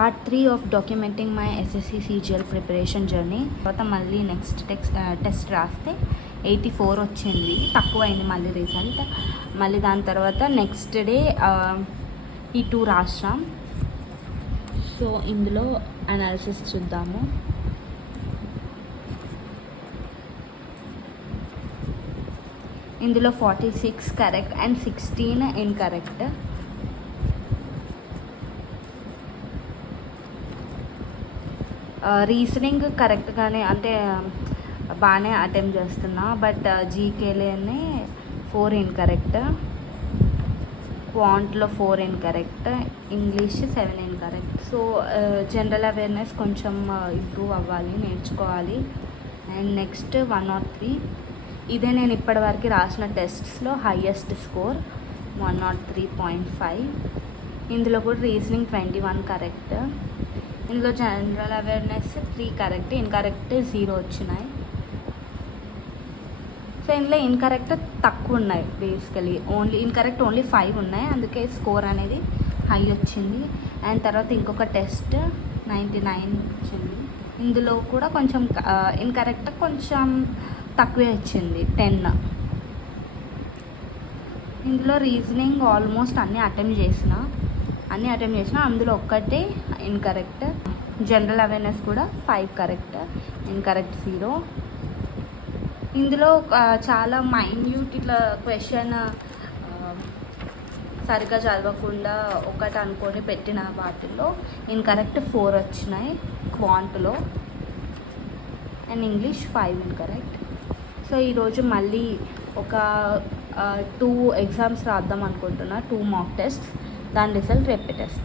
Part 3 of documenting my SSC CGL preparation journey. తర్వాత మళ్ళీ next test రాస్తే 84 వచ్చింది, తక్కువైంది మళ్ళీ రిజల్ట్. మళ్ళీ దాని తర్వాత నెక్స్ట్ డే ఈ 2 రాష్ట్రం. సో ఇందులో అనాలిసిస్ చూద్దాము. ఇందులో 46 కరెక్ట్ అండ్ 16 ఇన్కరెక్ట్. రీజనింగ్ కరెక్ట్గానే అంటే బాగానే అటెంప్ట్ చేస్తున్నా, బట్ జీకేలోనే 4 ఇన్కరెక్ట్, క్వాంట్లో 4 incorrect, English 7 incorrect. So general awareness కొంచెం ఇంప్రూవ్ అవ్వాలి, నేర్చుకోవాలి. అండ్ నెక్స్ట్ 103, ఇదే నేను ఇప్పటివరకు రాసిన టెస్ట్స్లో హైయెస్ట్ స్కోర్ 103.5. ఇందులో కూడా రీజనింగ్ 21 కరెక్ట్. ఇందులో జనరల్ అవేర్నెస్ 3 కరెక్ట్, ఇన్కరెక్ట్ 0 వచ్చినాయి. సో ఇందులో ఇన్కరెక్ట్ తక్కువ ఉన్నాయి, బేసికలీ ఇన్కరెక్ట్ ఓన్లీ 5 ఉన్నాయి, అందుకే స్కోర్ అనేది హై వచ్చింది. అండ్ తర్వాత ఇంకొక టెస్ట్ 99 వచ్చింది. ఇందులో కూడా కొంచెం ఇన్కరెక్ట్ కొంచెం తక్కువే వచ్చింది, 10. ఇందులో రీజనింగ్ ఆల్మోస్ట్ అన్నీ అటెంప్ట్ చేసిన, అందులో ఒక్కటే ఇన్కరెక్ట్. జనరల్ అవేర్నెస్ కూడా 5 కరెక్ట్, ఇన్కరెక్ట్ 0. ఇందులో చాలా మైన్యూట్ ఇట్లా క్వశ్చన్ సరిగ్గా చదవకుండా ఒకటి అనుకొని పెట్టిన వాటిల్లో ఇన్కరెక్ట్ 4 వచ్చినాయి క్వాంట్లో. And English 5 incorrect. సో ఈరోజు మళ్ళీ ఒక 2 ఎగ్జామ్స్ రాద్దాం అనుకుంటున్నా, 2 మాక్ టెస్ట్. దాని రిజల్ట్ రేపు పెట్టేస్తాను.